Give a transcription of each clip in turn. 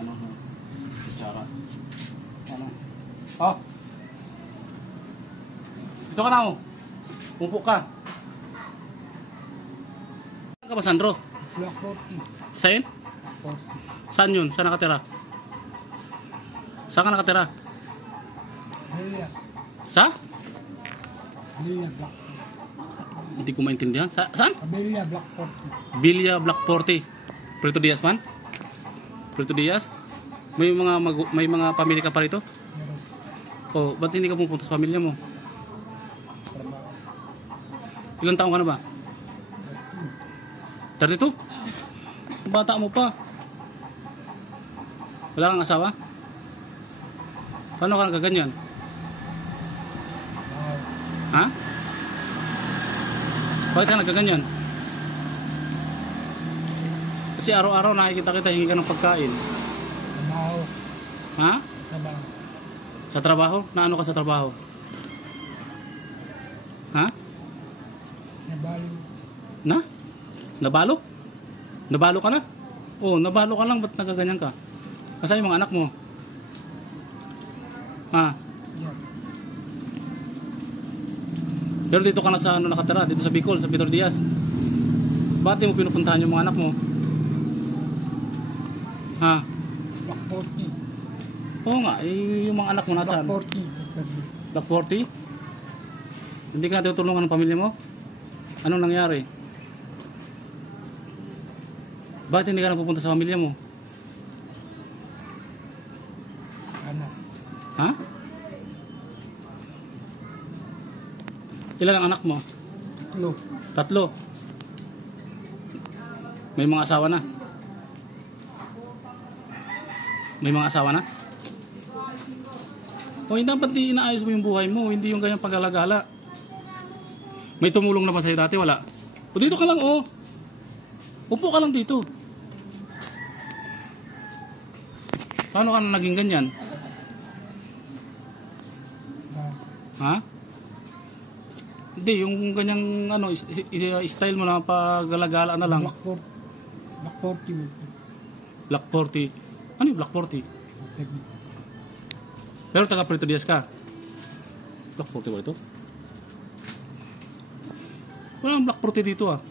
ano, kutsara. Ano? Oh! Dito ka na, oh. Upo ka. Saan ka ba, Sandro? Block 40. Saan? Saan yun? Saan nakatira? Saan ka nakatira? Bilya. Sa? Bilya Block 40. Hindi ko maintindihan. Saan? Bilya Block 40. Bilya Block 40. Prito Diaz man? Prito Diaz? May mga pamilya ka pa rito? Meron. Oh, ba't hindi ka pupunta sa pamilya mo? Trabaho. Ilang taon ka na ba? 32? Bata mo pa. Wala kang asawa? Paano ka nagaganyan? Ha? Bakit ka nagaganyan? Kasi araw-araw nakikita kita hingi ka ng pagkain. Trabaho. Ha? Trabaho. Sa trabaho? Na ano ka sa trabaho? Ha? Nabalo. Na? Nabalo? Nabalo ka na? Oo, nabalo ka lang. Ba't nagaganyan ka? Nasaan yung mga anak mo? Ha? Yan. Pero dito ka na sa ano nakatira? Dito sa Bicol, sa Prito Diaz. Bakit di mo pinupuntahan yung mga anak mo? Ha? Block 40. Oo nga, eh, yung mga anak mo nasaan? Block 40. Block 40? Hindi ka tutulungan ng pamilya mo? Anong nangyari? Bakit hindi ka napupunta sa pamilya mo? Anak. Ha? Ilan ang anak mo? Tatlo. Tatlo. May mga asawa na? May mga asawa na? O hindi dapat inaayos mo yung buhay mo, hindi yung ganyang pag-alagala. May tumulong na ba sa'yo dati? Wala. O dito ka lang, oh. Upo ka lang dito. Paano ka na naging ganyan? Ha? Hindi, yung ganyang ano, style mo na pag-alagala na lang. Block 40. Block 40. Ano yung Block 40? Pero taga Prito Diaz ka. Block 40 ba ito? Walang Block 40 dito ah.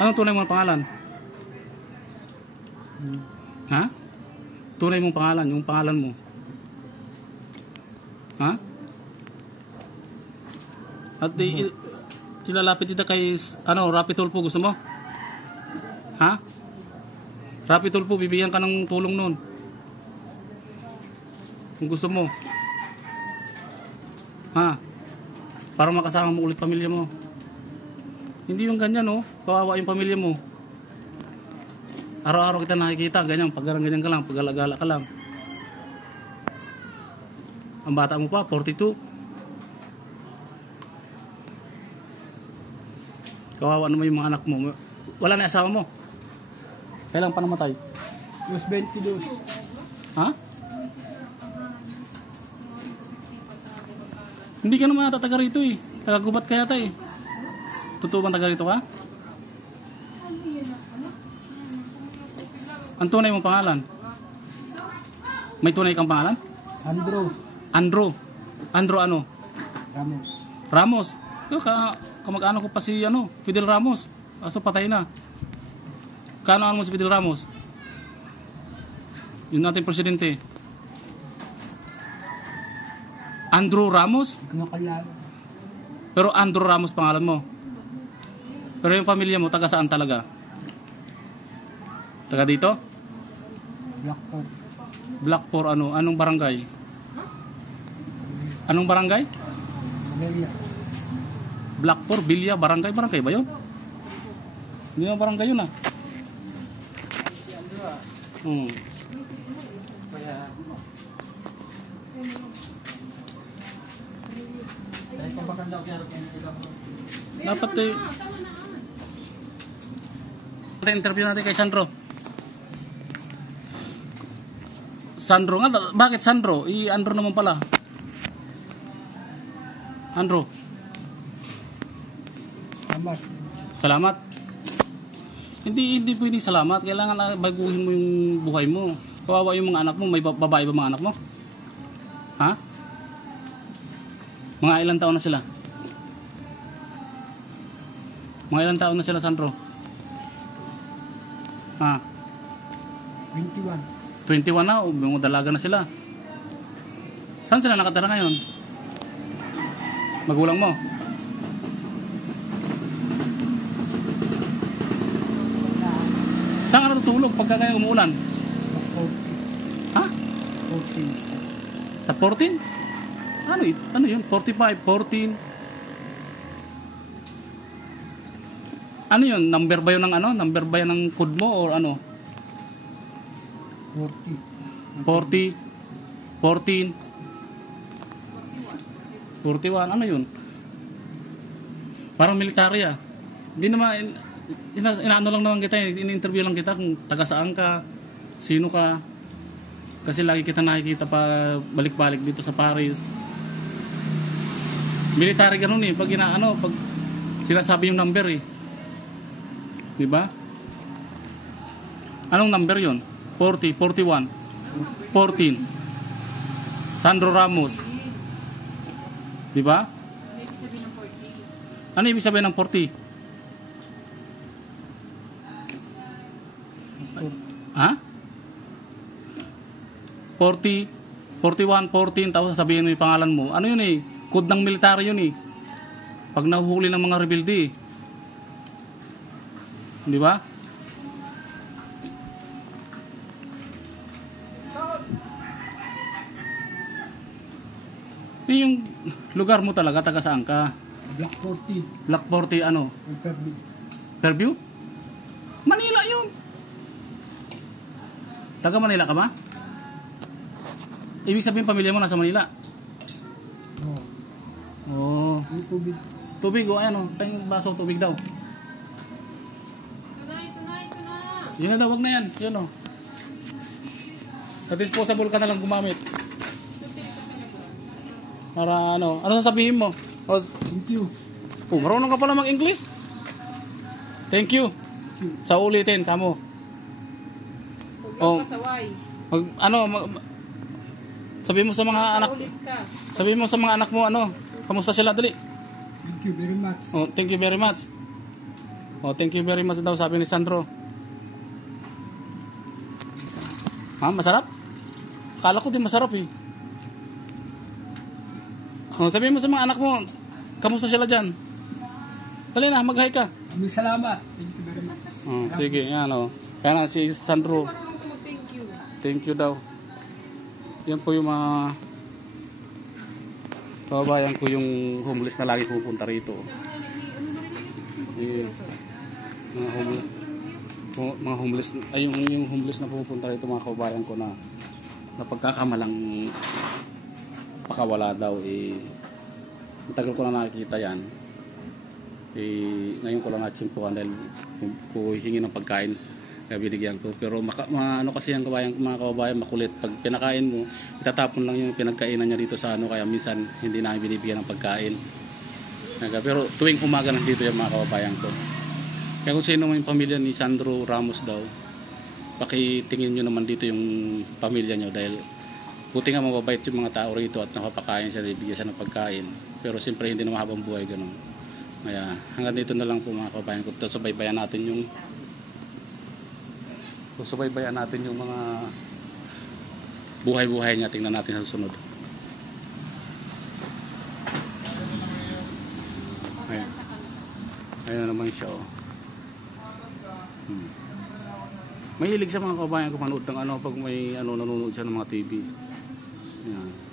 Anong tunay mong pangalan? Ha? Tunay mong pangalan, yung pangalan mo. Ha? At ilalapit kita kay ano, Rapi Tulfo, gusto mo? Ha? Rapi Tulfo, bibigyan ka ng tulong noon. Kung gusto mo. Ha? Para makasama mo ulit pamilya mo. Hindi yung ganyan, oh. Kawawa yung pamilya mo. Araw-araw kita nakikita, ganyan, pag-ganyan ka lang, pag-alagala ka lang. Ang bata mo pa, 42. Kawawa naman yung mga anak mo. Wala na asawa mo. Kailan pa namatay? Los 22. Ha? Hindi ka naman nata taga rito eh. Taga-Gubat ka yata eh. Totoo bang taga rito ka? Ang tunay mong pangalan? May tunay kang pangalan? Sandro. Andro. Andro ano? Ramos. Ramos. Yo, kamag-anak ko pa si ano, Fidel Ramos. Aso patay na. Kaano mo si Fidel Ramos? Yun natin presidente. Andrew Ramos? Kinakalala. Pero Andrew Ramos pangalan mo. Pero yung pamilya mo, taga saan talaga? Taga dito? Block 4. Block 4 ano? Anong barangay? Anong barangay? Bilya. Block 4, Bilya, barangay. Barangay ba yun? Hindi na barangay yun ah. Dapat eh. Interview natin kay Sandro. Sandro nga, bakit Sandro? Andro naman pala. Andro. Salamat. Salamat. Hindi pwedeng salamat. Kailangan na baguhin mo yung buhay mo. Kawawa yung mga anak mo. May babae ba mga anak mo? Ha? Mga ilang taon na sila? Mga ilang taon na sila, Sandro? Ha? 21. 21 na, o mga dalaga na sila. Saan sila nakatira ngayon? Magulang mo? Saan ka natutulog pagka kayo umuulan? 40. Ha? 14. Sa 14? Ano yun? 45, 14? Ano yun? Number ba yun ng ano? Number ba yun ng code mo or ano? 40. 40, 14, 41, ano yun? Parang military ah. Hindi naman, inaano lang naman kita, in-interview lang kita kung taga saan ka, sino ka. Kasi lagi kita nakikita pa balik-balik dito sa Paris. Military ganun eh, pag pag sinasabi yung number eh. Di ba? Anong number yun? 40, 41, 14. Sandro Ramos. Di ba? Ano ibig sabihin ng 40? Ha? 40, 41, 14, tapos sabihin mo yung pangalan mo. Ano yun eh? Code ng military yun eh. Pag nahuhuli ng mga rebelde eh. Di ba? Yung lugar mo talaga, taga saan ka? Black 40. Black 40 ano? Interview. Fairview? Manila yun. Taga Manila ka ba? Ibig sabihin pamilya mo nasa Manila? Oo. Oo. Yung tubig. Tubig o ano? Tayong baso tubig daw. Yun na daw, wag na yan. Yun o. Sa disposable ka na lang gumamit. Para ano? Ano sasabihin mo? O, Thank you. oh, marunong ka pala mag-English? Thank you. Sa ulitin, kamo. Oh, sabihin mo sa mga anak. Sabihin mo sa mga anak mo kamusta sila dali? Thank you very much. Oh, thank you very much. Oh, thank you very much daw sabi ni Sandro. Ha, masarap? Akala ko di masarap eh. Oh, sabihin mo sa mga anak mo, kamusta sila dyan? Dali na, mag-hi ka. Maraming salamat. Thank you very much. Oh, sige, yan o. Kaya na si Sandro. Thank you daw. Yan po yung mga kababayan ko, yung homeless na lagi pupunta rito. Yung mga homeless ay yung homeless na pupunta rito, mga kababayan ko na pagkakamalang pakawala daw eh, matagal ko na nakikita yan eh, ngayon ko lang natsimpukan dahil kung hingi ng pagkain kaya binigyan ko, pero ano kasi ang mga kababayan makulit, pag pinakain mo itatapon lang yung pinagkainan niya dito sa kaya minsan hindi namin binibigyan ng pagkain. Pero tuwing umaga nandito yung mga kababayan ko, kaya kung sino yung pamilya ni Sandro Ramos daw, pakitingin nyo naman dito yung pamilya nyo dahil buti nga mababait yung mga tao rito at nakapakain siya, bibigyan siya ng pagkain. Pero siyempre hindi na mahabang buhay ganun. Kaya hanggang dito na lang po mga kababayan ko. Subaybayan natin yung mga buhay-buhay niya. Tingnan natin sa susunod. Ayan. Ayan na naman siya oh. Mahilig sa mga kababayan ko manood ng pag may nanonood siya ng mga TV. Yan.